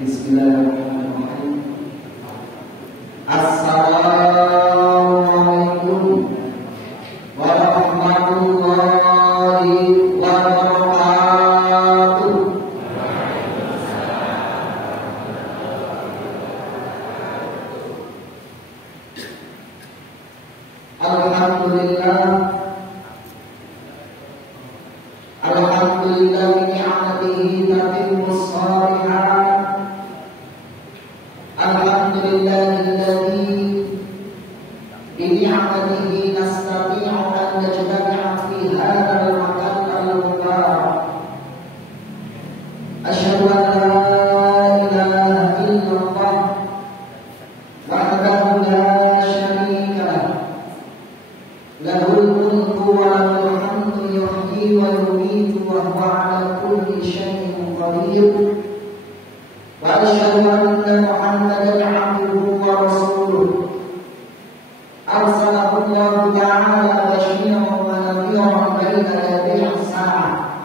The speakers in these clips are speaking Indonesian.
Bismillahirrahmanirrahim. Assalamualaikum warahmatullahi wabarakatuh. Alhamdulillah. Alhamdulillah bi ni'matihi tatimmus shalihat. Alhamdulillahilladzi bi ni'matihi nastati'u an najtami'a fi hadzal makan al-mubarak. Asyhadu an la ilaha illallah wahdahu la syarika lahu, lahul mulku wa lahul hamdu yuhyi wa yumiitu wa huwa 'ala kulli syai'in qadir. Wa asyhadu anna Muhammadan 'abduhu wa rasuluh arsalahu Allahu ta'ala basyiran wa nadhiran baina yaday as-sa'ah.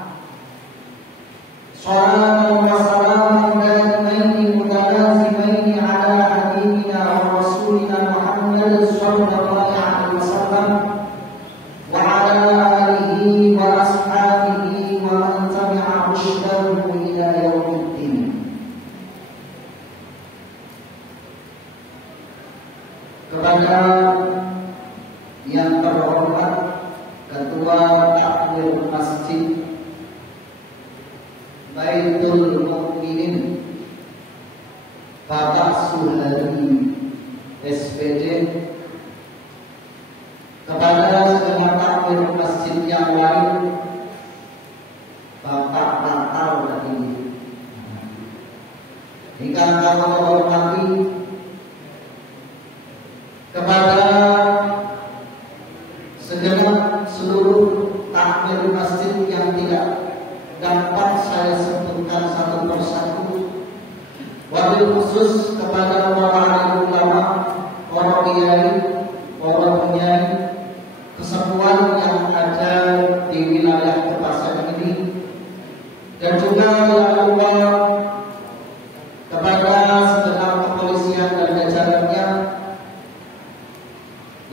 Shalatan wa salaman daimaini mutalazimaini 'ala habibina wa rasulina Muhammad sallallahu alaihi wasallam wa 'ala alihi wa ashabihi wa man tabi'a rusydahu ila yaumiddin. Kepada yang terhormat Ketua Takmir Masjid Baitul Mukminin Bapak Suhadi SPD, kepada semua takmir masjid yang lain, Bapak Natal tadi, hingga kalau hormati kepada segenap seluruh takmir masjid yang tidak dapat saya sebutkan satu persatu, wabil khusus kepada para alim ulama, para kiai, para penyai, kesepuan yang ada di wilayah Kepasan ini, dan juga yang luar kepada segenap kepolisian dan jajarannya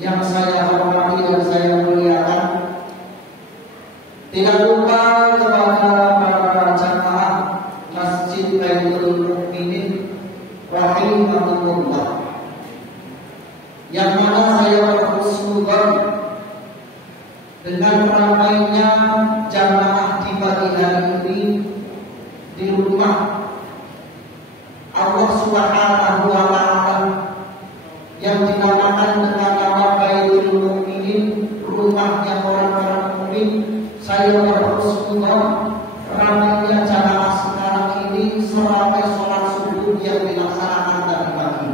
yang saya hormati dan saya muliakan. Tidak lupa kepada para jamaah Masjid Baitul Mukminin rahimahumullah, yang mana saya berhusnudzon dengan ramainya jamaah di pagi hari ini di rumah Allah Subhanahu wa ta'ala yang dinamakan dengan nama Baitul Mukminin, rumahnya orang-orang mukmin. Saya berhusnudzon ramainya jamaah sekarang ini sampai sholat subuh yang dilaksanakan tadi pagi.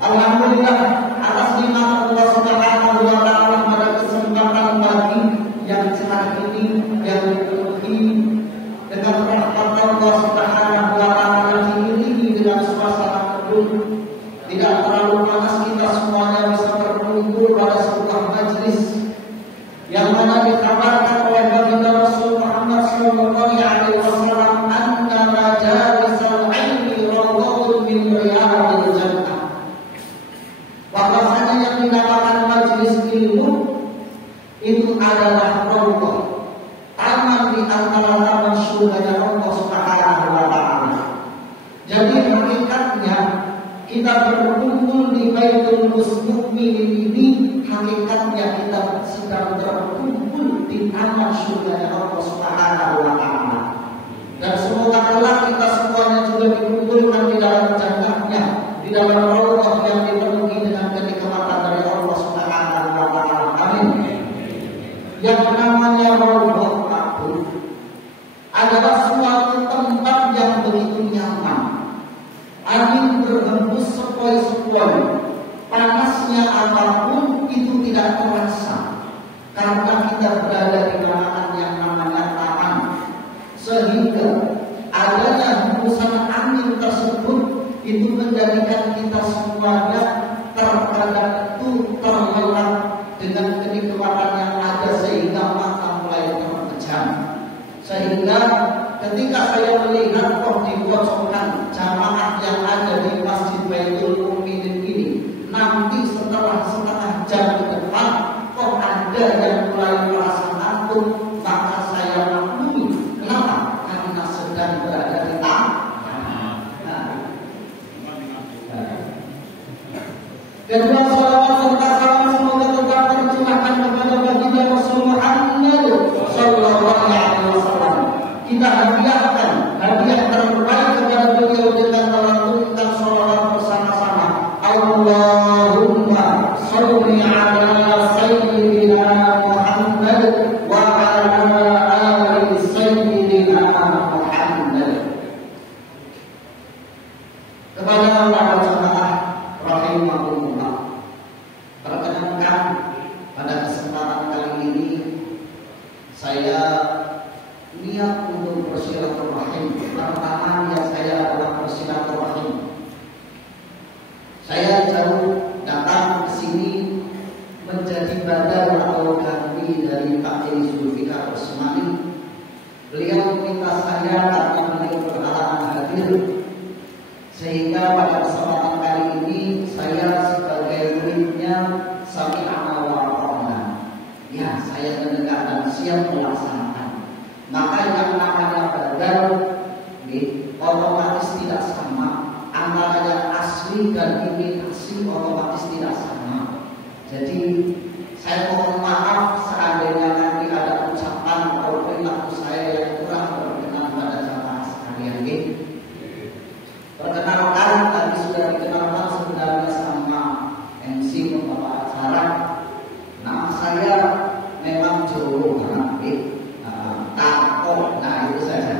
Alhamdulillah atas nikmat Allah Subhanahu wa ta'ala pada kesempatan pagi yang cerah ini, yang dipenuhi dengan rahmat Allah Subhanahu wa ta'ala, diiringi dengan suasana mendung, tidak terlalu panas, kita semuanya bisa berkumpul pada sebuah majlis yang mana dikabarkan oleh baginda Rasul Muhammad sallallahu alaihi wasallam, anna majalisal ilmi rawdatun min riyadil jannah. Bahwasanya yang dinamakan majlis ilmu itu adalah rawdah, taman di antara taman surga Allah Subhanahu wa ta'ala. Jadi hakikatnya kita berkumpul di Baitul Mukminin ini, hakikatnya kita sedang berkumpul di taman surga Allah Subhanahu wa ta'ala. Dan semoga kelak kita semuanya juga dikumpulkan di dalam jannahnya, di dalam rawdah yang dipenuhi dengan kenikmatan dari Allah Subhanahu wa ta'ala. Amin. Yang namanya rawdah itu adalah suatu tempat yang begitu nyaman. Angin berhembus sepoi-sepoi, panasnya apapun itu tidak terasa, karena kita berada di ruangan yang namanya taman. Sehingga adanya hembusan angin tersebut itu menjadikan kita semuanya terkadang itu terlelap dengan kenikmatan yang ada sehingga mata mulai terpejam. ketika saya melihat kok dikosongkan jamaah yang ada di Masjid Baitul Mukminin ini, nanti setelah setengah jam ke depan kok ada yang mulai merasa ngantuk, maka saya maklumi. Kenapa? Karena sedang berada di kedua, salawat serta salam semoga tetap tercurahkan kepada baginda Rasul Muhammad sallallahu alaihi wasallam. Kita hadiahkan hadiah terbaik kepada beliau dengan melantunkan salawat bersama-sama. Allahumma sholli ala sayyidina Muhammad wa ala ali sayyidina Muhammad. Kepada para jemaah rahimahullah, perkenankan pada kesempatan kali ini saya niat untuk bersilaturahim. Pertama niat saya adalah bersilaturahim. Saya jauh datang ke sini menjadi badal atau ganti dari Pak Kiai Zulfikar Usmani. Beliau meminta saya karena beliau berhalangan hadir, sehingga pada kesempatan kali ini saya sebagai muridnya sami'na wa ata'na. Ya, saya mendengar dan siap melaksanakan. Maka yang namanya badal otomatis tidak sama, antara yang asli dan imitasi otomatis tidak sama. Jadi saya mohon maaf seandainya nanti ada ucapan atau perilaku saya yang kurang berkenan pada jamaah sekalian. Perkenalkan, tadi sudah dikenalkan sebenarnya sama MC pembawa acara. Nama saya memang Jowo Tako. Nah itu saja.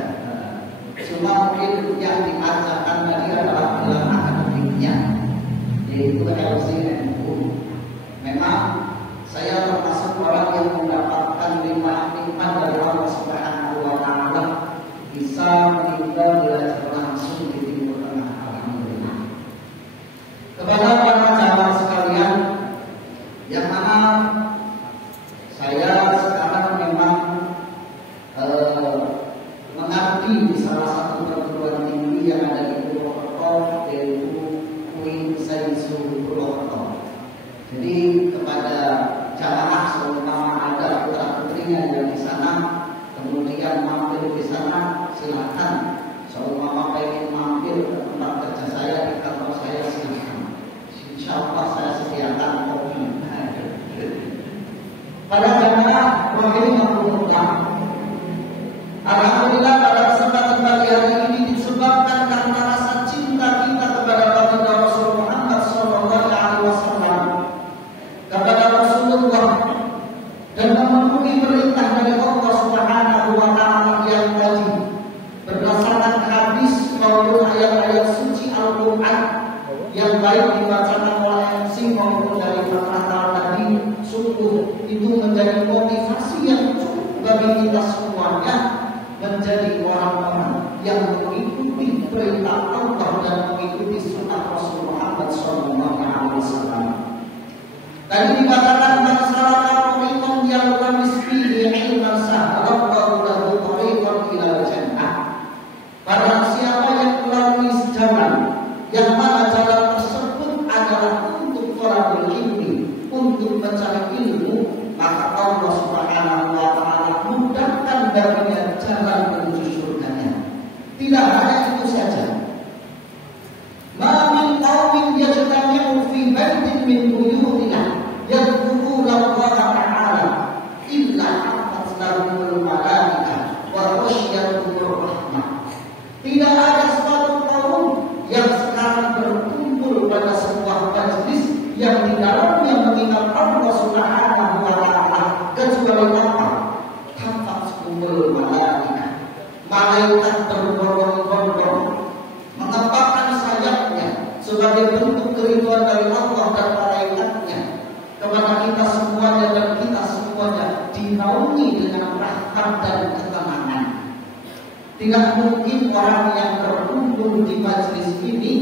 Cuma mungkin yang diajarkan tadi adalah gelar akademiknya, yaitu LCNU. Memang saya termasuk orang yang mendapatkan nikmat dari Allah Subhanahu wa Ta'ala, bisa meninggal belajar langsung di Timur Tengah. Alhamdulillah. Kepada para jamaah sekalian, yang mana saya sekarang memang mengabdi di salah satu perguruan tinggi yang ada di Purwokerto, yaitu UIN Sainsu Purwokerto. Jadi kepada jamaah seumpama ada putra putrinya yang di sana, kemudian mampir di sana, silakan. Seumpama pengen mampir ke tempat kerja saya di kantor saya, silakan. Insya Allah saya sediakan kopi. Pada jamaah rahimahullah, alhamdulillah pada kesempatan pagi hari ini disebabkan karena rasa cinta kita kepada baginda Rasul Muhammad sallallahu alaihi wasallam, kepada Rasulullah, dan memenuhi perintah dari Allah Subhanahu wa Ta'ala yang tadi berdasarkan hadis maupun ayat-ayat suci Al-Quran yang baik dibacakan oleh MC maupun dari kata tadi, sungguh itu menjadi motivasi yang cukup bagi kita semuanya menjadi orang-orang yang mengikuti perintah Allah dan mengikuti sunnah Rasul Muhammad SAW. Tadi dikatakan masalah tariqan yang lamis fihi ilman sahalallahu lahu tariqan ilal jannah. Barang siapa yang melalui jalan yang mana jalan tersebut adalah untuk thalabul ilmi, untuk mencari ilmu, maka Allah Subhanahu wa Ta'ala mudahkan baginya jalan menuju surganya. Tidak hanya itu saja. Ma min qaumin yajtami'u fi baitin min buyutillah yadhkuruna Allah Ta'ala illa hafat lahumul malaikah wa ghasyiyatuhur rahmah. Tidak ada suatu kaum yang sekarang berkumpul pada sebuah majlis yang di dalamnya mengingat Allah Subhanahu wa Ta'ala kecuali apa? Hafatzkumul malaikah. Malaikat berbondong-bondong mengepakkan sayapnya sebagai bentuk kerinduan dari Allah dan malaikatnya kepada kita semuanya, dan kita semuanya dinaungi dengan rahmat dan ketenangan. Tidak mungkin orang yang berkumpul di majlis ini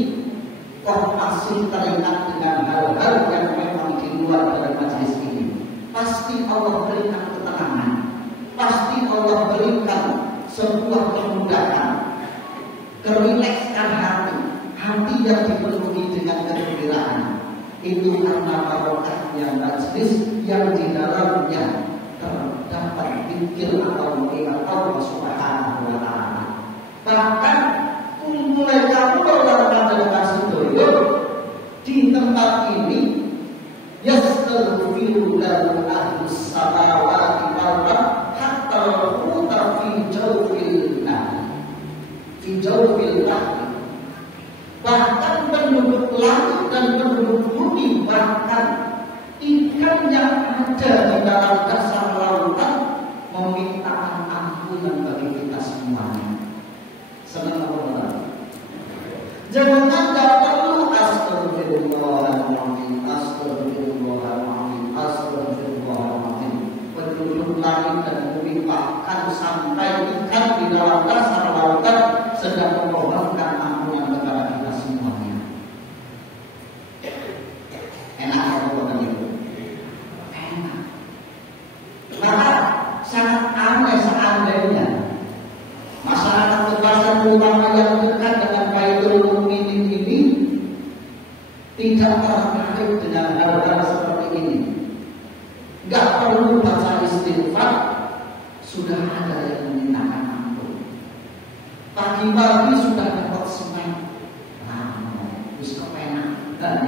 kok masih teringat dengan hal-hal yang memang di luar dari majlis ini. Pasti Allah berikan ketenangan, pasti Allah berikan sebuah kemudahan, kerilekskan hati yang dipenuhi dengan kegembiraan. Itu karena barokahnya majlis yang di dalamnya terdapat zikir atau mengingat Allah Subhanahu wa Ta'ala. Bahkan mulai kamu dalam pandangan sedoyo di tempat ini yastaghfiru lahu ahlus samawati wal ardh hatta al-huta fi jawfil lahdi. Bahkan penduduk langit dan penduduk bumi, bahkan ikan yang ada di dalam dasar lautan meminta ampunan bagi kita semuanya. Senang Allah. Jangan tidak perlu astagfirullahaladzim, astagfirullahaladzim, astagfirullahaladzim. Penduduk langit dan bumi bahkan sampai ikan di dalam dasar lautan sedang memohonkan ampunan kepada kita semuanya. Enak apa itu? Enak. Maka sangat aneh seandainya masyarakat Kebasan terutama yang dekat dengan Baitul Mukminin ini tidak tertarik dengan hal-hal seperti ini. Gak perlu baca istighfar, sudah ada yang memintakan ampun. Pagi-pagi sudah dapat semen, terus kepenak dan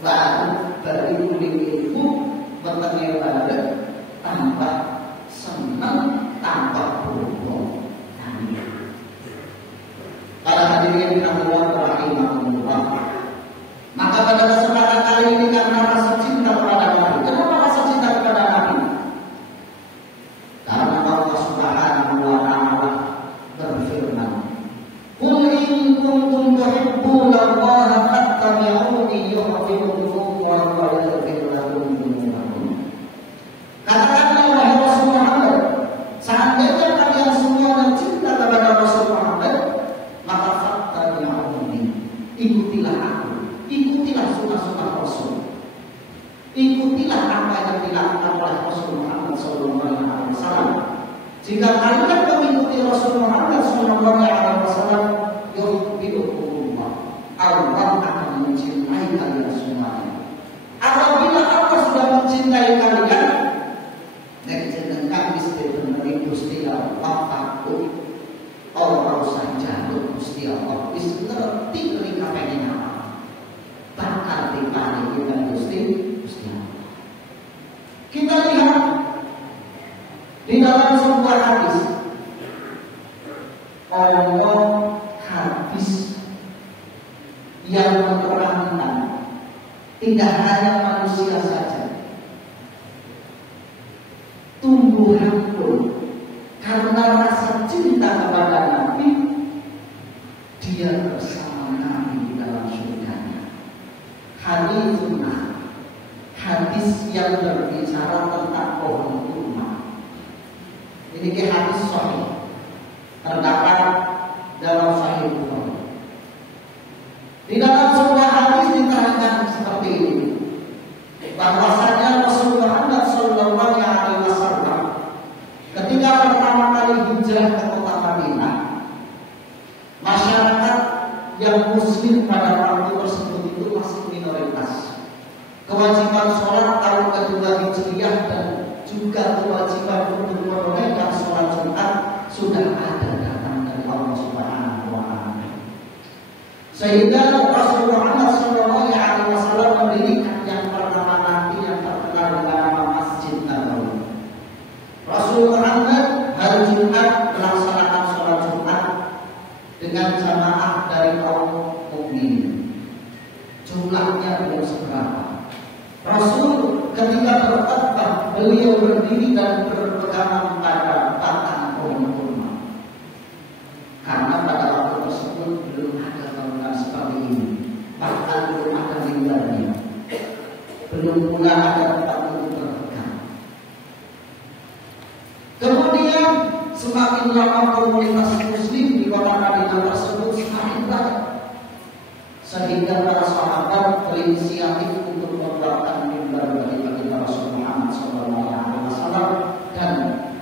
baru dari kuning itu bertanya tambah senang, tambah beruntung. Para hadirin Allah rahimahullah. Maka pada kesempatan kali ini karena rasa cinta kepada Nabi. Kenapa rasa cinta kepada Nabi? Karena Allah Subhanahu wa Ta'ala berfirman, "Qul in kuntum tuhibbunallaha fattabi'uni yuhibbukum wa yaghfir lakum dzunubakum." Katakanlah wahai Rasul Muhammad, seandainya kalian semua cinta kepada Rasul Muhammad, maka fattabi'uni, ikutilah aku, ikutilah sunnah-sunnah Rasul, ikutilah apa yang dilakukan oleh Rasul Muhammad SAW. Jika kalian mengikuti Rasul Muhammad SAW, yuhibbukumullah, Allah akan mencintai kalian semuanya. Apabila Allah sudah mencintai kalian, dengan istri Gusti Allah takut Allah saja Gusti Allah wis ngerti rikapene apa bakal diparingi dengan Gusti Allah. Kita lihat di dalam sebuah hadis, Allah hadis yang menerangkan tidak hanya manusia saja, tumbuhan pun karena rasa cinta kepada Nabi, dia bersama Nabi di dalam surganya. Hadis yang berbicara tentang pohon kurma. Ini hadis sahih, terdapat dalam Sahih Bukhari. Di dalam sebuah hadis diterangkan seperti ini, bahwasanya Rasulullah Muhammad SAW ketika pertama kali hijrah ke kota Madinah, masyarakat yang muslim pada waktu tersebut itu masih minoritas. Kewajiban sholat tahun kedua Hijriah dan juga kewajiban untuk menunaikan sholat Jumat sudah ada datang dari Allah Subhanahu wa Ta'ala. Sehingga Rasulullah SAW mendirikan yang pertama nanti yang terkenal dengan nama Masjid Nabawi. Rasulullah Muhammad hari Jumat melaksanakan sholat Jumat dengan jamaah dari kaum mukminin. Jumlahnya belum seberapa. Rasul ketika berkhutbah, beliau berdiri dan berpegangan pada batang pohon kurma. Karena pada waktu tersebut belum ada bangunan seperti ini, bahkan belum ada mimbarnya, belum pula ada tempat untuk berpegang. Kemudian semakin lama komunitas Muslim di kota Madinah tersebut semakin banyak, sehingga para sahabat berinisiatif untuk membuatkan mimbar bagi baginda Rasul Muhammad SAW, dan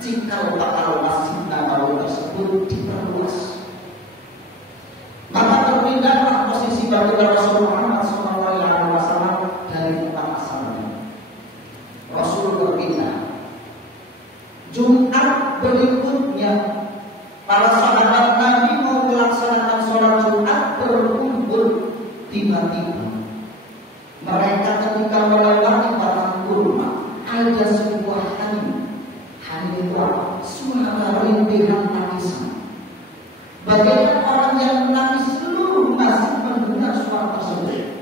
cikal bakal Masjid Nabawi tersebut kepada Rasul Muhammad SAW dari tempat asalnya. Rasul berpindah. Jumat berikutnya, para sahabat Nabi mau melaksanakan sholat Jumat berkumpul. Tiba-tiba mereka ketika melewati batang kurma, ada sebuah hari tua, suara rintihan tangisan. Bagaimana orang yang menangis seluruh masih mendengar suara tersebut.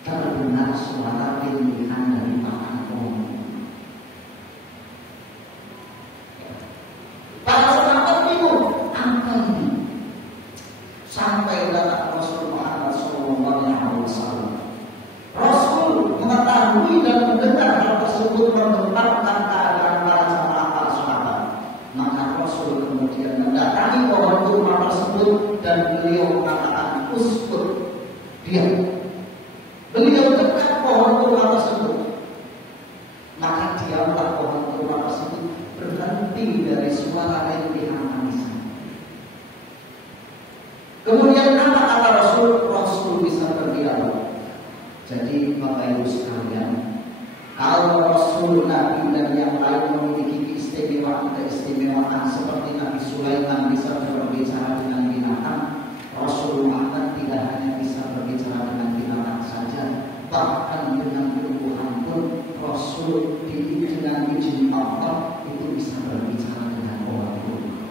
Terdengar suara rintihan dari batang kurma. Para sahabat bingung, apa ini? Sampai datang Rasul Muhammad SAW. Rasul mengetahui dan mendengar hal tersebut, menggemparkan keadaan para sahabat. Maka Rasul kemudian mendatangi pohon kurma tersebut dan beliau mengatakan, uskut, diam. Beliau dekat pohon kurma tersebut. Maka diamlah pohon kurma tersebut berhenti dari suara rintihan tangisan. Kemudian apa kata Rasul? Rasul bisa berdialog. Jadi Bapak Ibu sekalian, kalau Rasul, Nabi dan yang lain memiliki keistimewaan seperti Nabi Sulaiman bisa berbicara dengan binatang, Rasul Muhammad tidak hanya bisa berbicara dengan binatang saja, bahkan dengan tumbuhan pun Rasul dengan izin Allah itu bisa berbicara dengan orang kurma.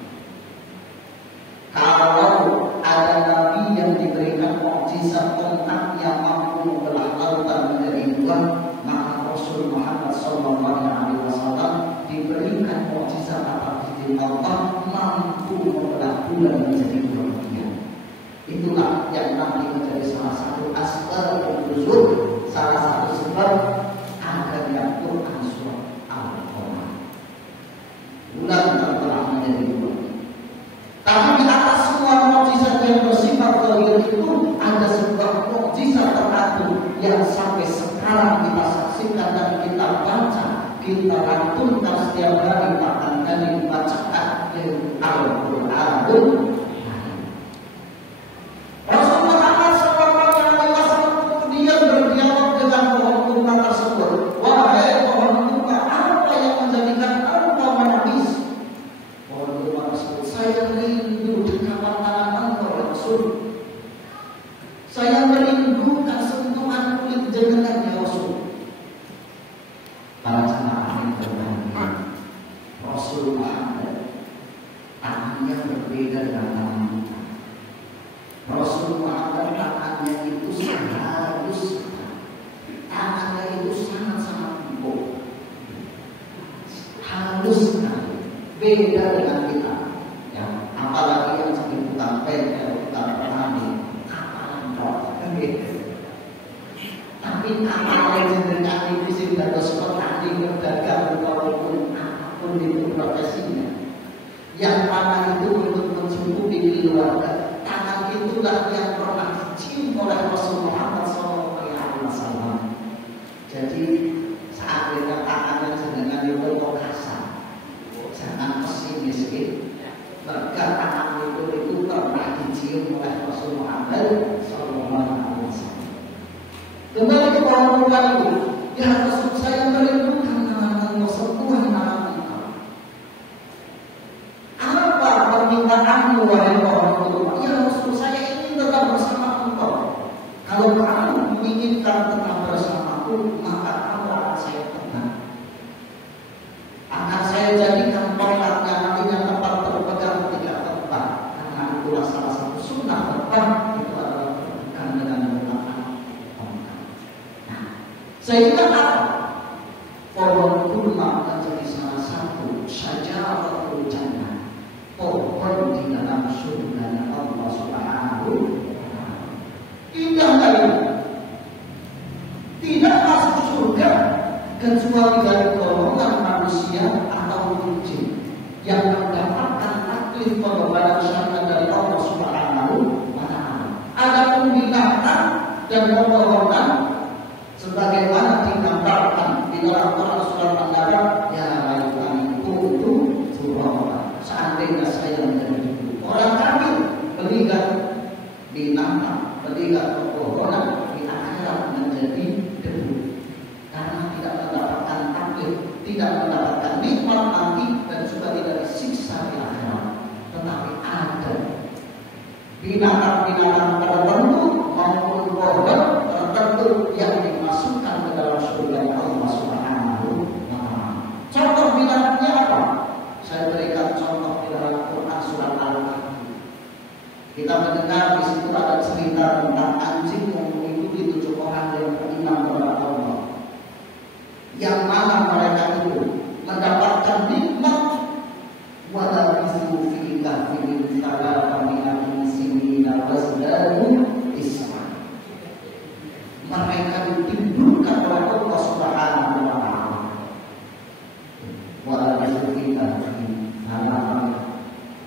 Kalau ada Nabi yang diberikan mukjizat tentang yang mampu membelah lautan menjadi dua, maka Rasul Muhammad SAW diberikan mukjizat atas izin Allah mampu membelah bulan menjadi dua bagian. Itulah yang nanti menjadi salah satu asbab nuzul, salah satu sebab adanya Quran surat Al-Qamar. Bulan terbelah menjadi dua. Tapi di atas semua mukjizat yang bersifat zahir itu ada sebuah mukjizat tertentu yang sampai sekarang kita saksikan dan kita baca, kita lantunkan setiap hari, bahkan kali dibacakan di Al-Quranul. Rasul Muhammad SAW kemudian berdialog dengan pohon kurma tersebut. Wahai pohon kurma, apa yang menjadikan engkau menangis? Pohon kurma tersebut, saya rindu dekapan tangan engkau Rasul. Saya merindukan sentuhan kulit jenengan ya Rasul. Para jemaah yang terbaik, Rasul Muhammad tangannya berbeda dengan tangan kita. Rasul Muhammad tangannya itu sangat halus, tangannya itu sangat empuk, halus sekali, beda dengan kita. Ya, apalagi yang sekitar pen, bukan penani, kapalan roh, kan gitu. Tapi kapalan jenengan itu sih dados petani, pedagang, walaupun apapun itu profesinya. Yang tangan itu untuk mencukupi keluarga, tangan itulah yang pernah dicium oleh Rasul Muhammad SAW. Jadi saat dengan tangannya jenengan itu kasar, jangan pesimis gitu. Bahkan tangan itu pernah dicium oleh Rasul Muhammad SAW. Kembali ke pohon kurma itu, ya Rasul, saya merindukan tangan-tangan sentuhan tangan engkau. Apa permintaanmu wahai pohon kurma? Ya Rasul, saya ingin tetap bersama engkau. Kalau kamu menginginkan tetap bersamaku, maka kamu akan saya tenang. Akan saya jadikan tempatnya nantinya tempat berpegang ketika terbang. Karena itulah salah satu sunnah terbang, itu adalah berpegang dengan menggunakan tongkat. Nah, sehingga apa? Pohon kurma menjadi salah satu syajaratul jannah, pohon di dalam surga Allah Subhanahu wa Ta'ala. Indah kali, tidak masuk surga kecuali dari golongan manusia atau jin yang mendapatkan taklif pengobatan syariat dari Allah Subhanahu wa Ta'ala. Adapun binatang dan pepohonan sebagaimana digambarkan di dalam Quran surat Al-Baqarah, ya laitani kuntu turaba. Seandainya saya menjadi orang kafir, melihat binatang, peninggal pepohonan di akhirat menjadi debu karena tidak mendapatkan takdir, tidak mendapatkan nikmat nanti dan juga tidak disiksa di akhirat. Tetapi ada binatang-binatang tertentu maupun pohon tertentu yang dimasukkan ke dalam surga Allah Subhanahu wa Ta'ala. Contoh binatangnya apa? Saya berikan contoh di dalam Quran surat Al-Kahfi. Kita mendengar di situ ada cerita tentang anjing yang mengikuti 7 orang yang beriman kepada Allah. Yang mana mereka itu mendapatkan nikmat wala bisu fi kahfin talata mi'atin sinina wazdadu isma. Mereka ditimbulkan oleh Allah Subhanahu wa Ta'ala. Wala bisu fi kahfin talata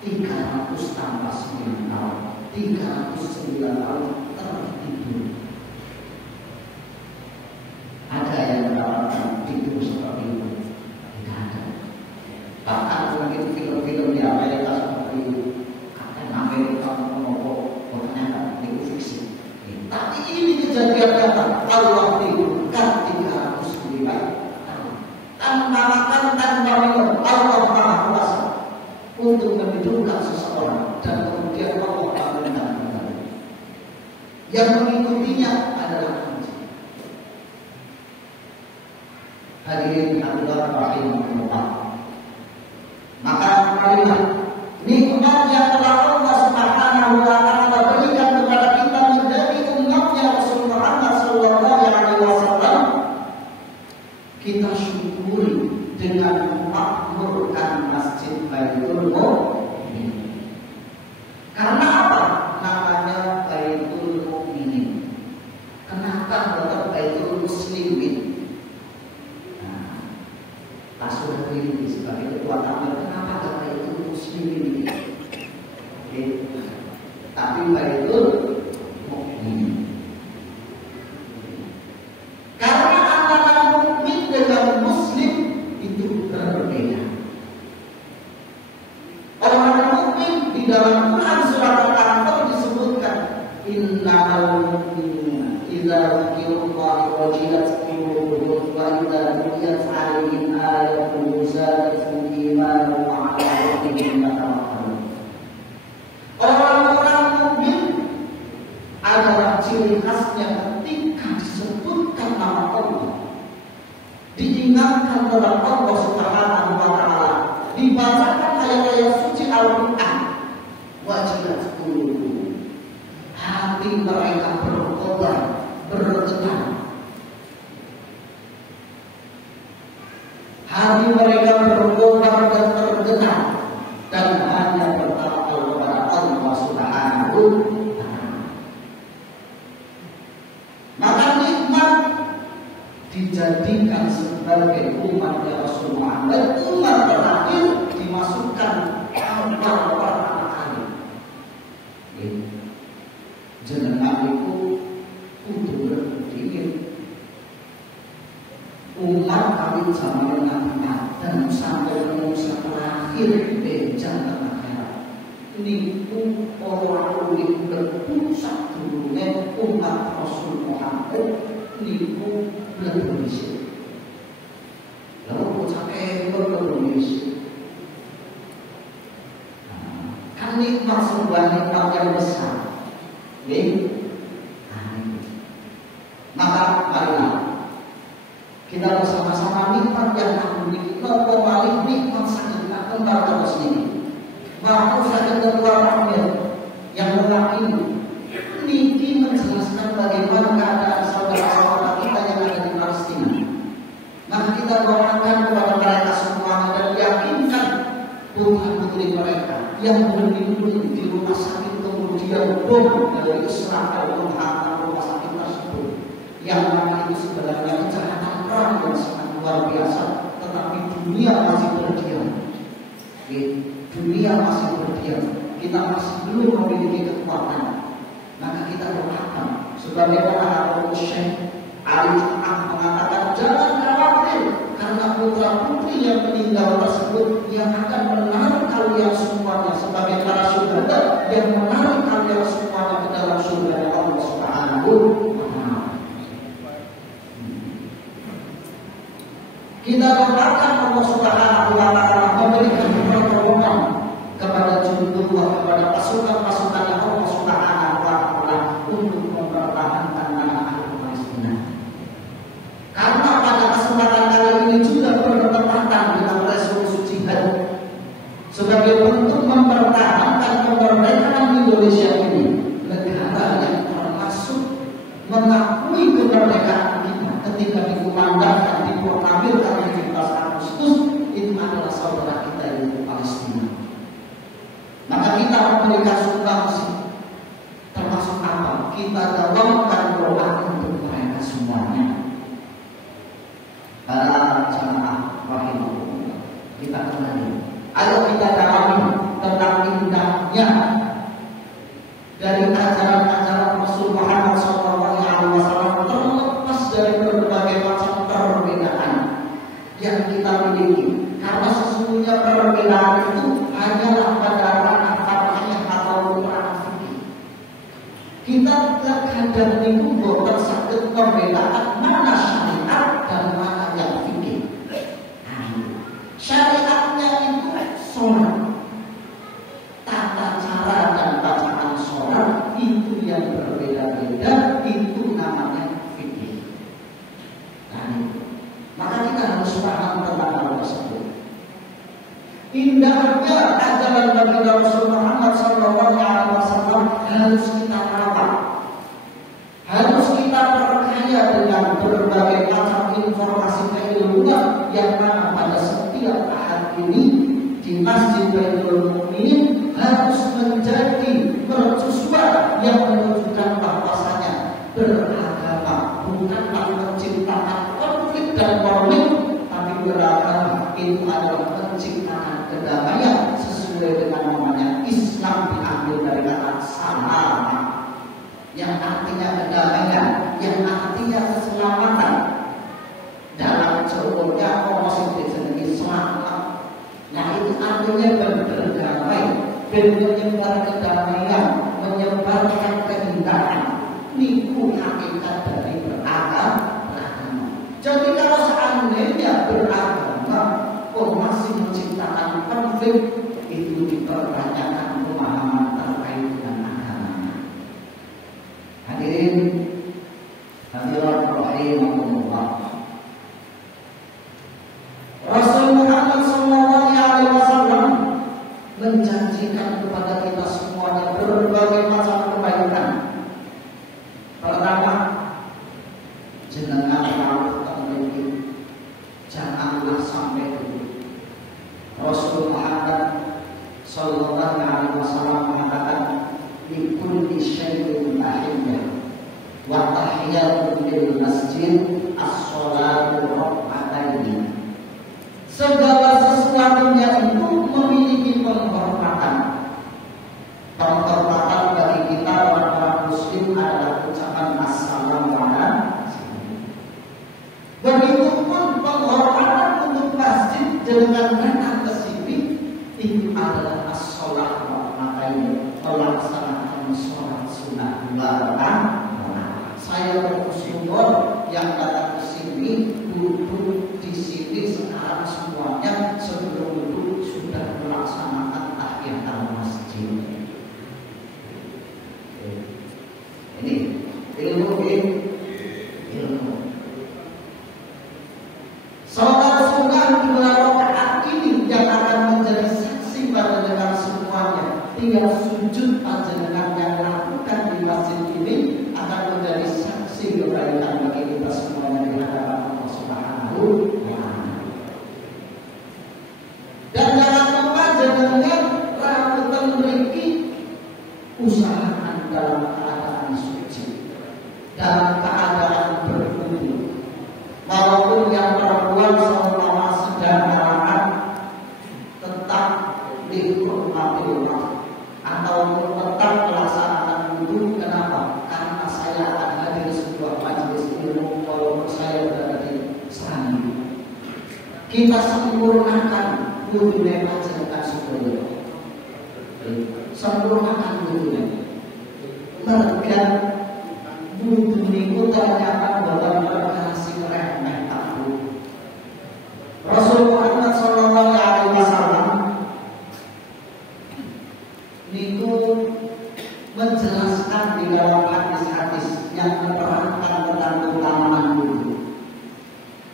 300 tambah 9 tahun, 309 tahun tertidur. Ada yang mendapatkan tidur seperti itu? Tidak ada. Bahkan mungkin film-film di Amerika seperti itu, Kapten Amerika menopok, ternyata itu fiksi. Tapi ini kejadian nyata. Allah tidurkan 309 tahun tanpa makan, tanpa minum. Allah Maha Kuasa untuk menghidupkan seseorang dan kemudian Allah bangunkan kembali. Yang mengikutinya adalah anjing. Hadirin hadirat rahimahullah. Maka marilah nikmat yang telah Allah Subhanahu wa Ta'ala berikan kepada kita menjadi umatnya Rasulullah Muhammad sallallahu alaihi wasallam, kita syukuri dengan memakmurkan Masjid Baitul Mu'minin. Karena apa? Namanya Baitul Mu'minin. Kenapa bukan Baitul Muslimin? Nah, Pak Surahwini sebagai ketua takmir, kenapa gak Baitul Muslimin? Oke. Tapi Baitul Mu'minin. Karena antara mukmin dengan muslim itu berbeda. Orang mukmin di dalam Quran surat Al-Anfal disebutkan innamal mu'minuna idza dzukirallahu wajilat qulubuhum wa idza tuliyat 'alaihim ayatuhu zadatuhum imanan wa 'ala rabbihim yatawakkalun. Orang-orang mukmin adalah ciri khasnya ketika disebutkan nama Allah, diingatkan kepada Allah Subhanahu wa Ta'ala, dibacakan ayat-ayat suci Al-Quran, wajilat qulubuhum, hati mereka berkobar, bergetar. Hati mereka berkobar dan tergetar dan hanya bertawakal kepada Allah Subhanahu wa Ta'ala. Maka nikmat dijadikan sebagai umatnya Rasulullah dan umat terakhir dimasukkan awal pertama kali. Jenengan itu untuk berpikir umat kami zaman Nabi Adam sampai manusia terakhir bejan terakhir. Ini orang unik berpusat dulunya umat Rasul Muhammad niku Indonesia. Lalu pucake Indonesia. Kan nikmat sebuah nikmat yang besar. Maka marilah kita bersama-sama nikmat yang agung ini kembali nikmat sangat kembar terus ini. Bahwa saya ketua Rahmat yang mewakili ini menjelaskan bagaimana keadaan saudara-saudara kita yang ada di Palestina. Maka kita doakan kepada mereka semuanya dan yakinkan putra-putri mereka yang berlindung di rumah sakit kemudian bom dari Israel menghantam rumah sakit tersebut, yang mana itu sebenarnya kejahatan perang yang sangat luar biasa, tetapi dunia masih berdiam. Dunia masih berdiam. Kita masih belum memiliki kekuatan. Maka kita doakan sebagaimana Abu Syekh Ali Jum'ah mengatakan jangan khawatir karena putra putri yang meninggal tersebut yang akan menarik kalian semuanya sebagai para syuhada yang menarik kalian semuanya ke dalam bahkan Allah Subhanahu wa taala memberikan pertolongan kepada jundullah, kepada pasukan-pasukan Allah Subhanahu wa taala untuk mempertahankan tanah Palestina. Karena pada kesempatan kali ini juga bertepatan dengan resolusi jihad sebagai bentuk mempertahankan kemerdekaan Indonesia ini, negara yang termasuk mengakui kemerdekaan kita ketika dikumandangkan, diproklamirkan 17 Agustus itu adalah saudara kita di Palestina. Maka kita memberikan sumbangsi, termasuk apa? Kita dalamkan doa untuk mereka semuanya. Para jamaah rahimahullah, kita kembali. Ayo kita dalami tentang indahnya dari ajaran-ajaran Rasul Muhammad SAW, terlepas dari berbagai macam perbedaan yang kita miliki. Karena sesungguhnya perbedaan itu hanyalah pada ranah-ranahnya atau ranah fikih. Kita terkadang itu boten sakit perbedaan mana syariat dan mana yang fikih. Syariatnya itu sholat, tata cara dan bacaan sholat itu yang berbeda-beda, itu namanya fikih. Maka kita harus paham tentang hal tersebut. Indahnya ajaran dari Rasul Muhammad SAW harus kita rawat, harus kita perkaya dengan berbagai macam informasi keilmuan yang mana pada setiap ahad ini di Masjid Baitul Mukminin harus menjadi mercusuar yang menunjukkan bahwasanya beragama bukanlah menciptakan konflik dan polemik, tapi beragama itu adalah menciptakan kedamaian sesuai dengan namanya Islam, diambil dari kata salam yang artinya kedamaian, yang artinya keselamatan. Dalam contohnya positif Islam, nah itu artinya berdamai, menyebar kedamaian, menyebarkan keindahan. Niku hakikat dari beragama. Jadi kalau seandainya beragama kok masih menciptakan konflik, itu dipertanyakan pemahaman terkait dengan agamanya. Hadirin hadirat rahimahullah, Rasul Muhammad SAW menjanjikan kepada kita semuanya berbagai macam kebaikan. Pertama, jenengan rawuh temriki, janganlah sampai dulu. Rasul Muhammad SAW mengatakan, "Li kulli syai'in tahiyyah wa tahiyyatun lil masjid as-shalatu rak'ataini." Segala sesuatunya itu memiliki penghormatan. Penghormatan bagi kita orang muslim adalah ucapan assalamualaikum. Begitupun penghormatan untuk masjid dengan datang ke sini itu adalah as-shalah rak'ataini, melaksanakan sholat sunat 2 rakaat. Saya bersyukur yang datang ke sini duduk di sini sekarang semuanya sebelum duduk sudah melaksanakan tahiyatul masjid. Ini ilmu. Salat sunat 2 rakaat ini yang akan menjadi saksi pada dengan semuanya. Tinggal sujud panjenengan yang lakukan di masjid ini akan menjadi saksi kebaikan bagi kita semuanya di hadapan Allah Subhanahu wa taala. Dan jangan lupa jenengan rawuh mriki usahakan dalam keadaan suci, dalam keadaan berwudu. Walaupun yang perempuan selama sedang halangan tetap dihormatillah ataupun tetap melaksanakan wudu. Kenapa? Karena saya akan hadir sebuah majelis ilmu walaupun saya berada di sana. Kita sempurnakan wudunya panjenengan sedaya. Sempurnakan wudunya. Merga wudu niku ternyata dalam perkara sing remeh tak. menjelaskan di dalam hadis-hadis yang menerangkan tentang keutamaan wudhu.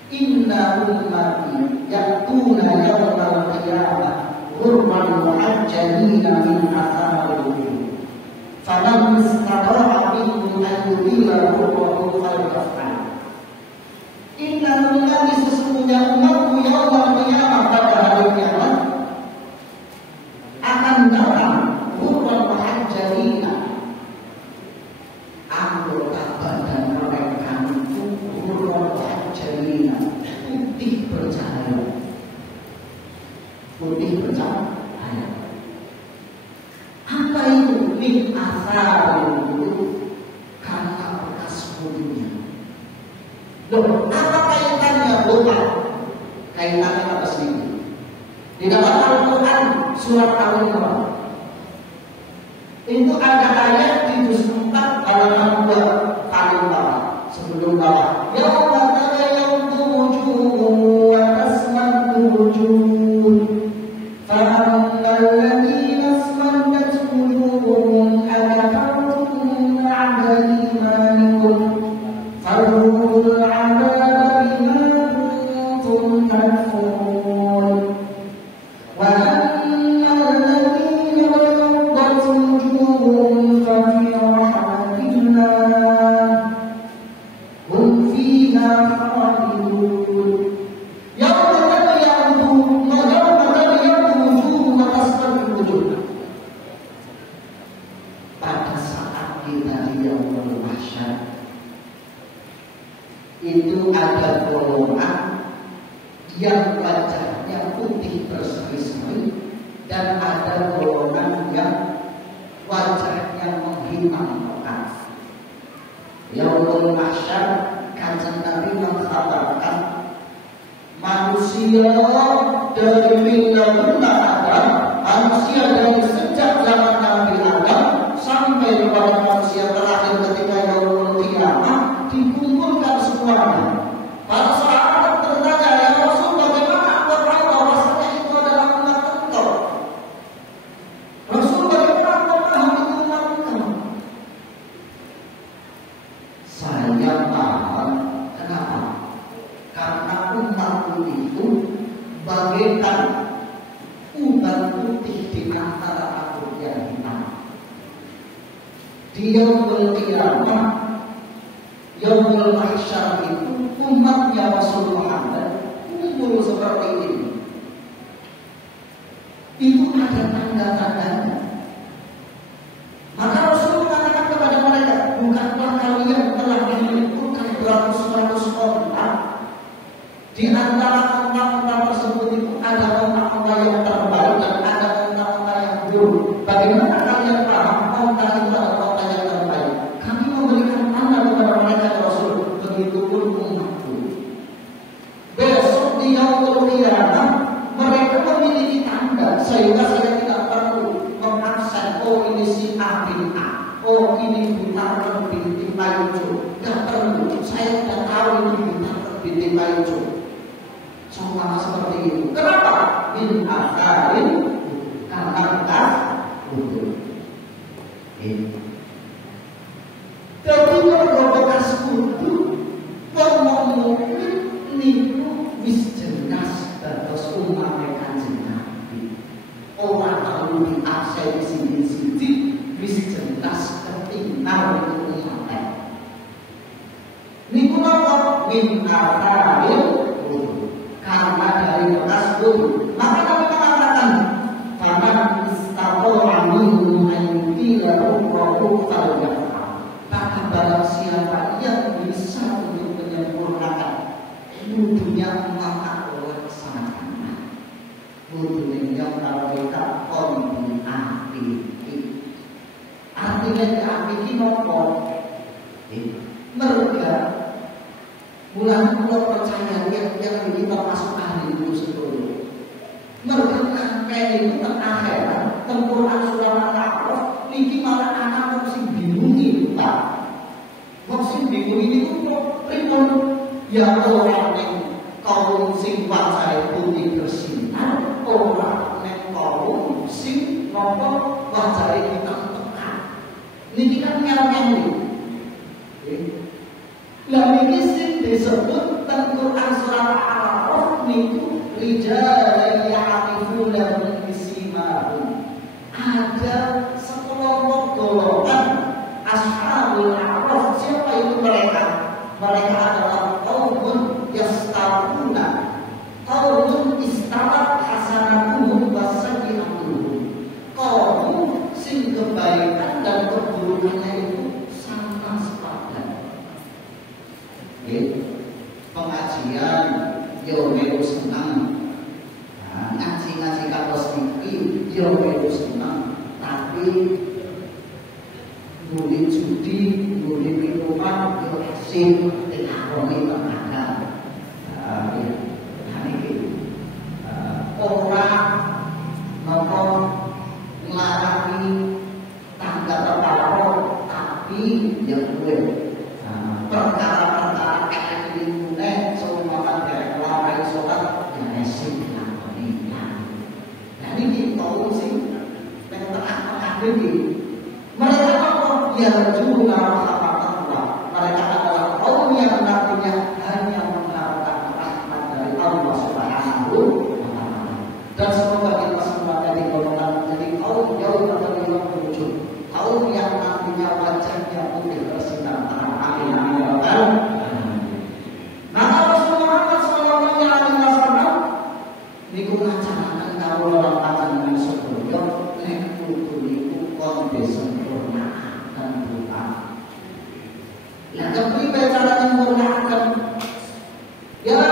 Inna ummati ya'tuna yawmal qiyamah ghurran mu'ajjalina min atharil wudhu. Faman istata'a minkum an yudilla ghurrahu falyaf'al. Inna ummati sesungguhnya umatku yawmal qiyamah pada hari kiamat akan datang ghurran mu'ajjalina. Anggota badan mereka itu ghurran mu'ajjalina, putih bercahaya. Putih bercahaya. Apa itu? Min atharil wudhu, karena bekas wudhunya. Loh, apa kaitannya wudhu? Kaitannya apa sih? Di dalam Al-Quran surat Al-Imran itu ada ayat di juz 4 halaman 2 paling bawah, sebelum bawah. Yauma tabayyanu wujuhum wa taswaddu wujuh. Fa ammal ladzina aswaddat wujuhum akafartum ba'da imanikum fadhuqul 'adaba bima kuntum takfurun. Wa ammal ladzina ابيضت وجوههم ففي رحمة الله هم فيها خالدون. يوم تبيض وجوه وتسود وجوه. Pada saat kita di yaumul mahsyar itu ada golongan yang wajahnya putih berseri-seri dan ada golongan yang wajahnya menghitam pekat. Yaumul mahsyar, Kanjeng Nabi mengkhabarkan manusia dari milladunna Adam, manusia dari sejak zaman Nabi Adam sampai kepada manusia terakhir ketika yaumul qiyamah dikumpulkan semuanya. Para sahabat bertanya, ya Rasul, bagaimana Anda tahu bahwasanya itu adalah umat engkau? Rasul, bagaimana Anda tahu itu umat engkau? Saya paham. Kenapa? Karena umatku itu bagaikan uban putih di antara kabut yang hitam. Di yaumul qiyamah, yaumul mahsyar itu umatnya Rasul Muhammad kumpul seperti ini. Itu ada tanda-tandanya. Maka Rasul mengatakan kepada mereka, bukankah kalian telah dikumpulkan beratus-ratus orang? Di antara orang-orang tersebut itu ada orang-orang yang terbaik dan ada orang-orang yang buruk. Bagaimana kalian paham orang itu adalah orang yang terbaik? Kami memberikan tanda kepada mereka, ya Rasul. Begitupun umatku. Besok di yaumul qiyamah mereka memiliki tanda sehingga saya tidak perlu mengakses. Oh, ini si A bin A. Oh, ini Butar binti Payujo. Tidak perlu. Saya tidak tahu ini Butar binti Payujo. Sama seperti itu. Kenapa? Min atharil karena bekas wudhu. Tapi kalau bekas wudhu, ngomong niku wis jelas terus umat Kanjeng Nabi. Orang perlu diakses sini-sini, wis jelas ketinggal umat. Niku napa? Min atharil karena dari bekas wudhu. Maka kami mengatakan, faman istata'a minhum an yudilla ghurrahu falyaf'al. Maka barang siapa yang bisa untuk menyempurnakan wudhunya, maka laksanakan. Wudhunya yang mereka qolbi api. Artinya api ini nopo? Mereka mulai percaya yang ini termasuk ahli itu sebelum mereka sampai itu akhirat Al-Quran surah Al-A'raf niki malah anak mesti bingungi Pak. Mesti bingung ini kok pripun ya orang yang kaum sing wajahe putih bersinar, orang yang kaum sing nopo wajahe hitam pekat. Niki kan nyang-nyang. Lah niki sing disebut teng Quran surat Al-A'raf niku rijalan ya'rifuna bisimahum. Ada sekelompok golongan ashabul a'raf. Siapa itu mereka? Mereka adalah qaumun yastawuna, qaumun istawat hasanatuhum wa sayyi'atuhum. Kaum sing kebaikan dan keburukannya itu sama sepadan. Pengajian yo melu senang. Nah, ngaji-ngaji kados niki yo melu senang, tapi boleh judi, boleh minuman, yo asing dilaroni tenaga. Orang nopo nglarani tangga terparo, tapi ya kuwe perkara-perkara kayak gini nek seumpama derek lalai sholat ya esik dilakoni. Nah ini tahu sih yang tengah-tengah ini mereka apa? Ya juga rahmatullah. Mereka adalah kaum yang nantinya hanya mengharapkan rahmat dari Allah Subhanahu wa Ta'ala. Dan semoga kita semua dari golongan menjadi kaum jauh dari yang wujud, kaum yang nantinya wajahnya putih bersinar terang. Amin amin ya rabbal alamin. Maka Rasulullah sallallahu alaihi wasallam niku ngajaraken kawula lan panjenengan sedaya nek kudu niku kon disempurnaaken doa. Lah kepriye cara nyempurnaaken? Ya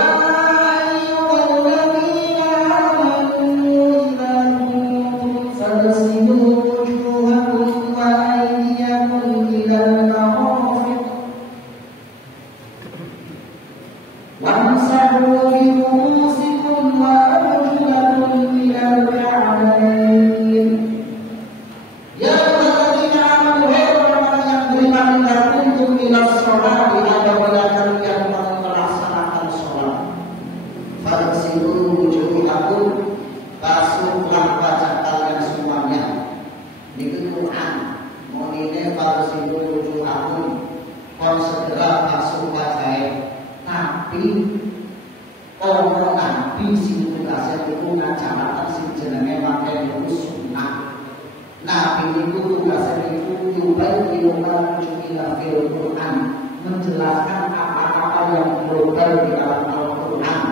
menjelaskan apa-apa yang global di dalam Al-Quran.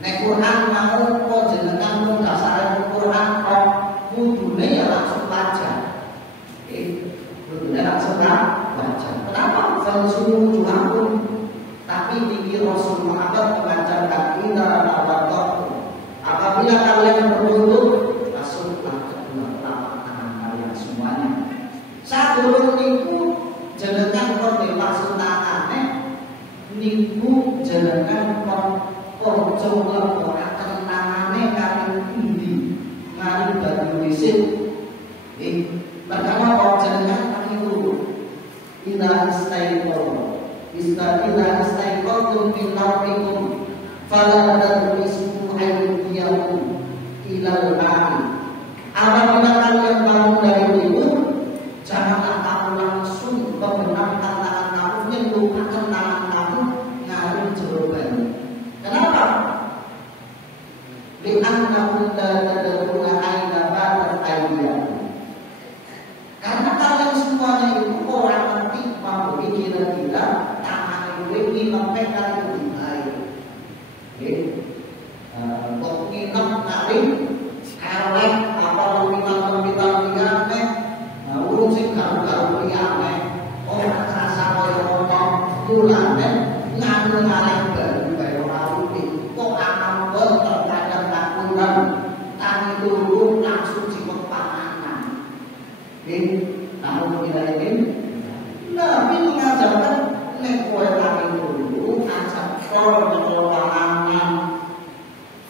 Nek Quran mau kok jenengan mung dasare Quran kok kudune ya langsung baca. Kudune langsung baca. Kenapa? Falsuruh juhakum. Tapi dikir Rasul Muhammad mengajarkan inna tawaddu. Apabila kalian berwudu, masuklah ke telapak tangan kalian semuanya. Saat turun niku jenengan kon dimaksud tangane niku jenengan kon ojo nglepokaken tangane kali endi mari batu dhisik pertama kok jenengan pakai dulu ila istaiqatum min rabbikum fala tadrisu aydiyakum ilal ma'i. Apabila kalian bangun dari tidur, janganlah kamu langsung menggunakan tangan kamu, menyentuhkan tangan kamu ngalir jeroban. Kenapa? Li'annakum la tadruna aina ba'dat aydiyakum. Karena kalian semuanya itu orang ngerti mau kira-kira tangan ini sampai kali baik. Kok nginep kali elek apa lumitan liyane, urung sing garu-garu liyane, ora rasa kaya ngono, mulane nganu ngalih baru ora rutin. Kok ampun terkadang takunan tangi turu langsung jiwek panganan. Namun tidak ini Nabi mengajarkan nek kowe tangi turu ajak karo panganan.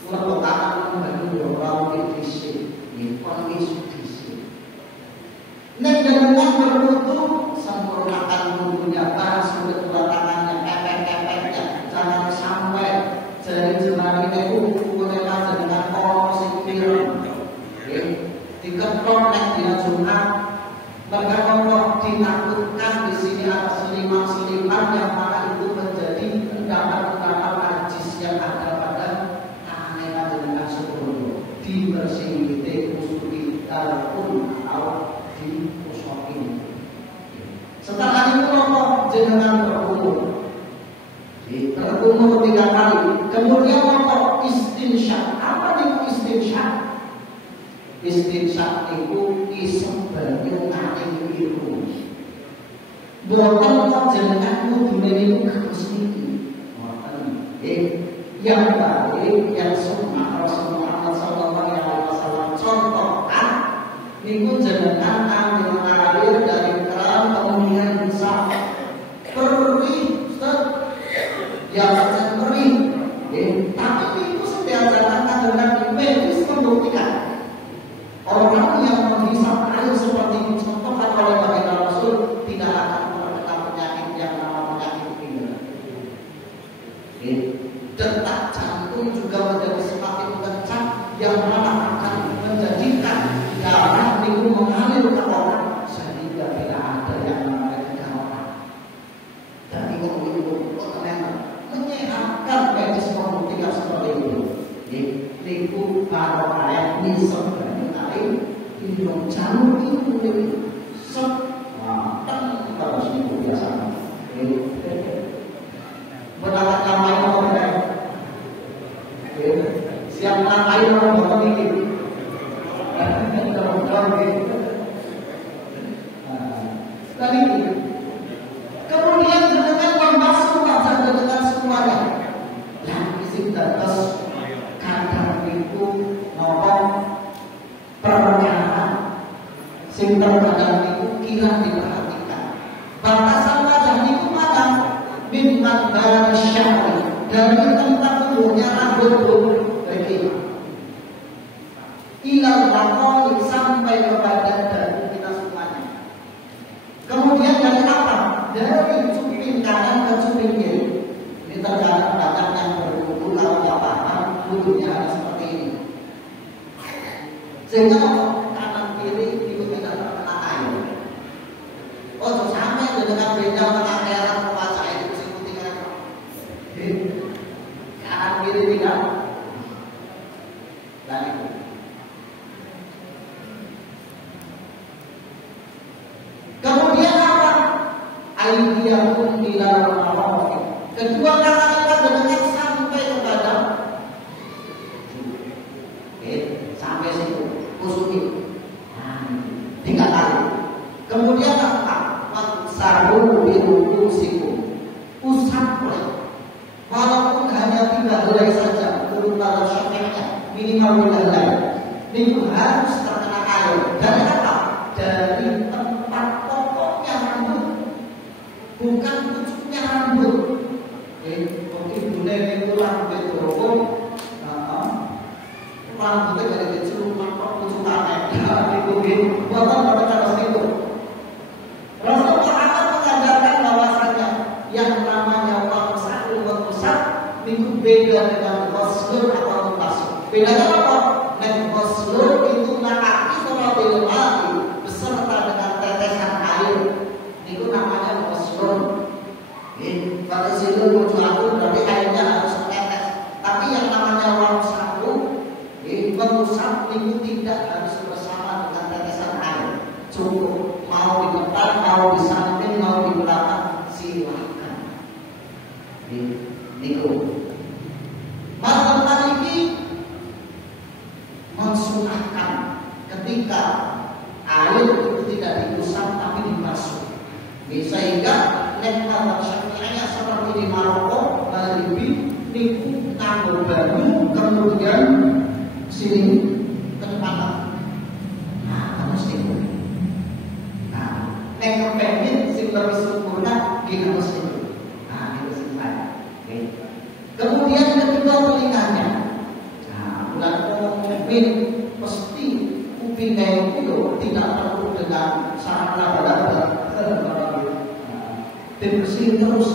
Lepokan mengenai orang disik, kondisi disik. Nek dengan berwudu sempurnakan wudunya, bahas kedua tangannya, pepek-pepeknya, jangan sampai jadi jemari itu kuliah dengan kolom sikir. Diketok nek dia Jumat, mereka ditakutkan di sini ada selipan-selipan yang mana itu menjadi endapan-endapan najis yang ada pada tangan dengan sebelum dibersihi usuli pun atau diusokin. Setelah itu nopo jenengan berumur 3 kali. Kemudian nopo istinsyak. Apa itu istinsyak? Istinsyak itu isem banyu ngati biru. Boten kok jenengan kudune niku kados niki. Boten. Yang baik yang sunnah Rasulullah sallallahu alaihi wasallam contohkan niku jenengan ambil air dari keran kemudian bisa perih yang perih. Tapi itu setiap datang dengan medis membuktikan orang yang menghisap air seperti itu contohkan oleh baginda Rasul tidak akan terkena penyakit yang nama penyakit ini. Detak jantung juga menjadi semakin kencang yang mana akan menjadikan darah itu mengalir ke orang sehingga tidak ada yang namanya orang. Dan itu menyehatkan medis membuktikan seperti itu. Itu baru ayat ini hidung jalur itu harus itu biasa. Berangkat ramai orang siap ramai orang ini. Dari itu, kemudian dengan membasuh wajah dengan semuanya. Yang isi atas kadang itu ngomong perkara sing terkadang itu kira diperhatikan. Batasan wajah itu mana? Minat dari syari dari tempat tumbuhnya rambut bagi ilal bakoi sampai kepada dagu kita semuanya. Kemudian dari apa? Dari cuping kanan ke cuping kiri. Ini terkadang banyak yang berkumpul kalau tidak paham wudhunya seperti ini. Sehingga kanan kiri itu tidak terkena air. Oh, sampai dengan beda dengan air puasa itu seperti apa? Kanan kiri tidak. Dan itu. Kemudian apa? Aidiyahum ilal marafiq. Kedua tangan dengan sampai kepada sampai situ. Usuki. Nah, 3 kali. Kemudian apa? Saru birukusikum. Usaplah. Walaupun hanya 3 helai saja, berupa syafirnya minimal 3 helai. Itu harus terkena air. Dari apa? Dari tempat pokoknya rambut, bukan pucuknya rambut. Mungkin dunia itu rambut berhukum. Rambutnya dari kecil pucuk tanah itu buatan mereka harus itu. Rasulullah akan mengajarkan bahwasanya yang namanya wasat itu beda dengan ghusl atau mutasir. Bedanya apa? Dan ghusl itu mengaki surabil mati beserta dengan tetesan air. Itu namanya ghusl. Pada situ mutlakun berarti airnya harus tetes. Tapi yang namanya wasat mengusap itu tidak harus bersama dengan tetesan air. Cukup mau di depan, mau di samping, mau di belakang, silakan. Itu. Mazhab ini mensunahkan ketika air itu tidak diusap tapi dibasuh. Sehingga mazhab Syafi'iyah seperti di Maroko, Maghribi, niku nganggo banyu kemudian sini ke depan. Nah, harus itu. Nah, nek kepengin sing lebih sempurna di harus itu. Nah, itu selesai. Kemudian kedua telinganya. Nah, bulan mukmin mesti kupingnya itu tidak perlu dengan sarana berada. Dibersih terus.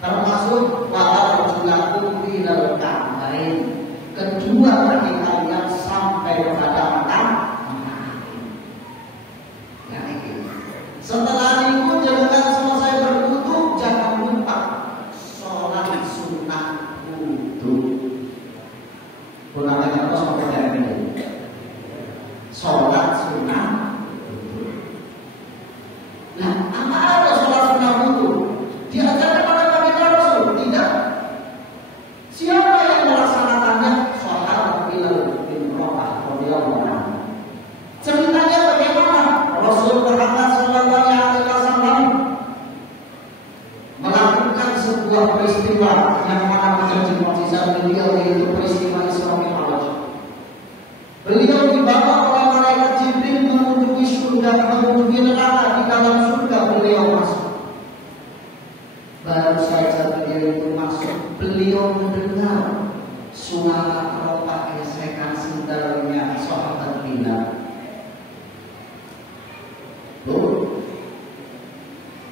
Termasuk walau julakum ilal ka'bain. Kedua kaki kalian sampai kepada mata. Ya, Setelah itu jangan selesai berwudu jangan lupa sholat sunnah wudu. Pulang apa sampai dari ini? Sholat sunnah wudu. Nah, apa ada sholat sunnah wudu? Diajarkan oleh Nabi Rasul? Tidak. Siapa yang melaksanakannya? Sahabat Bilal bin Rabah radhiyallahu anhu. Ceritanya bagaimana? Rasul Muhammad sallallahu alaihi wasallam melakukan sebuah peristiwa yang mana menjadi mukjizat beliau, yaitu peristiwa Isra Mi'raj. Beliau dibawa oleh malaikat Jibril menuju surga, menuju neraka. Di dalam surga beliau masuk. Baru saja beliau itu masuk, beliau mendengar suara keropak gesekan sendalnya sahabat Bilal.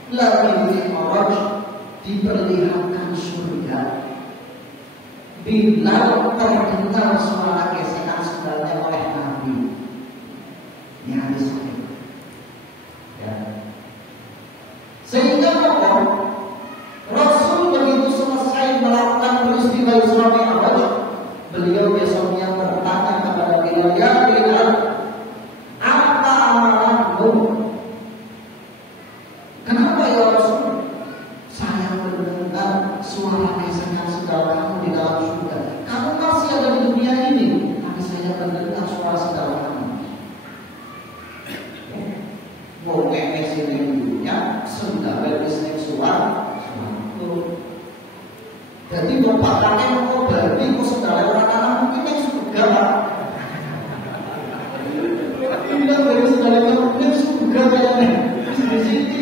Lagi Mi'raj diperlihatkan surga. Bilal terdengar suara gesekan sendalnya oleh Nabi. Ini hadis sahih. Ya. Sehingga Rasul begitu selesai melakukan peristiwa Isra Mi'raj, beliau besoknya bertanya kepada Bilal, ya Bilal, apa amalanmu? Kenapa ya Rasul? Saya mendengar suara gesekan sendal kamu di dalam surga. Kamu masih ada di dunia ini, tapi saya mendengar suara sendal kamu. Mau ngekes ini dunia, sendal bisnis suara. Jadi bapak kakek mau berarti mau saudara anak-anak mungkin yang surga Pak. Ini dari saudara yang surga kayaknya di sini.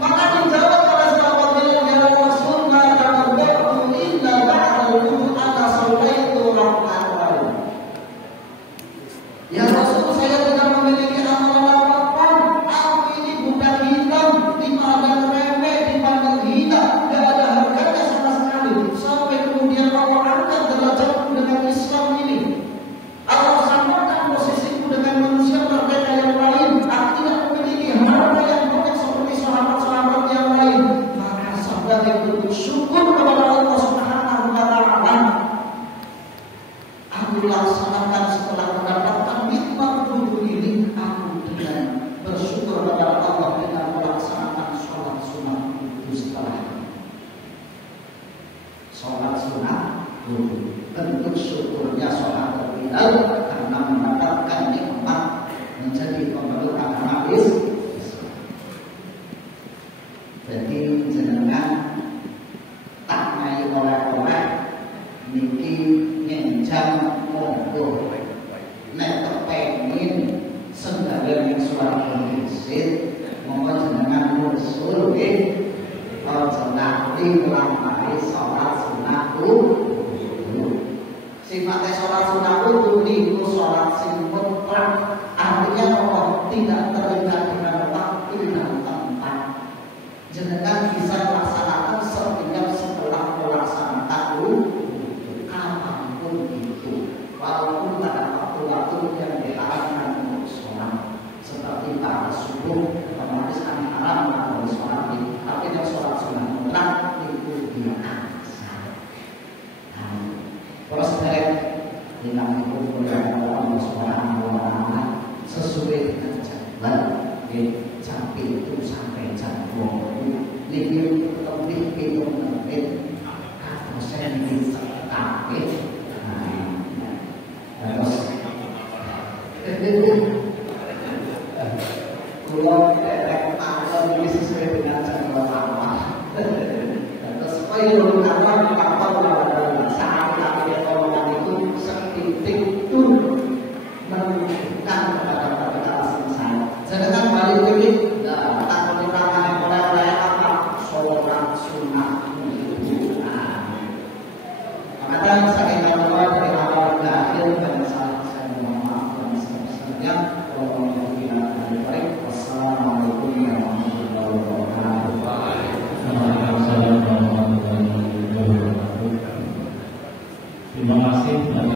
Maka dijawab oleh sahabat beliau, ya Rasul, la ta'budu illa ba'dal ana sallaitu rak'atan. Ya Rasul, saya tidak memiliki amalan apapun. Aku ini budak hitam, dipandang remeh, dipandang hina, tidak ada harganya sama sekali. Sampai kemudian Allah angkat derajatku dengan Islam ini. Allah samakan posisiku dengan manusia merdeka yang lain. Aku tidak memiliki harta yang banyak seperti sahabat-sahabat yang lain. Maka sebagai bentuk syukur kepada Allah Subhanahu wa Ta'ala, aku laksanakan setelah mendapatkan nikmat wudu ini, aku dengan bersyukur kepada Allah dengan melaksanakan sholat sunnah wudu setelahnya. Sholat sunnah wudu, bentuk syukurnya sahabat Bilal karena mendapatkan nikmat menjadi pemeluk agama Islam. Jadi jenengan tak ngai oleh-oleh niki nyenjang monggo nek kepengin sendalen ing swarga disit monggo jenengan nusul nggih aja nganti nglampahi salat sunah wudu. Sifatnya salat sunah wudu niku salat sing mutlak, artinya Allah tidak terikat dengan waktu dan tempat. Jenengan bisa melaksanakan setiap setelah melaksanakan wudu kapanpun itu, walaupun pada waktu-waktu yang diharamkan untuk sholat, seperti pada subuh, otomatis kami haram untuk sholat itu. Tapi kalau sholat sunnah mutlak itu biasa. Terus dari dengan hukum dari Allah Subhanahu wa Ta'ala sesuai dengan jadwal. Jam itu sampai jam 20 lebih menit atau saya ingin sekali terus kalau rektor ini sesuai dengan jadwal awal terus kalau awal saat kami evaluasi itu setitik itu menunjukkan kepada kita selesai. Sedangkan balik lagi tak menggunakan oleh apa sholat sunnah wudu. Maka saya ingin dari awal ke akhir dan saya mohon maaf dan sebesar-besarnya.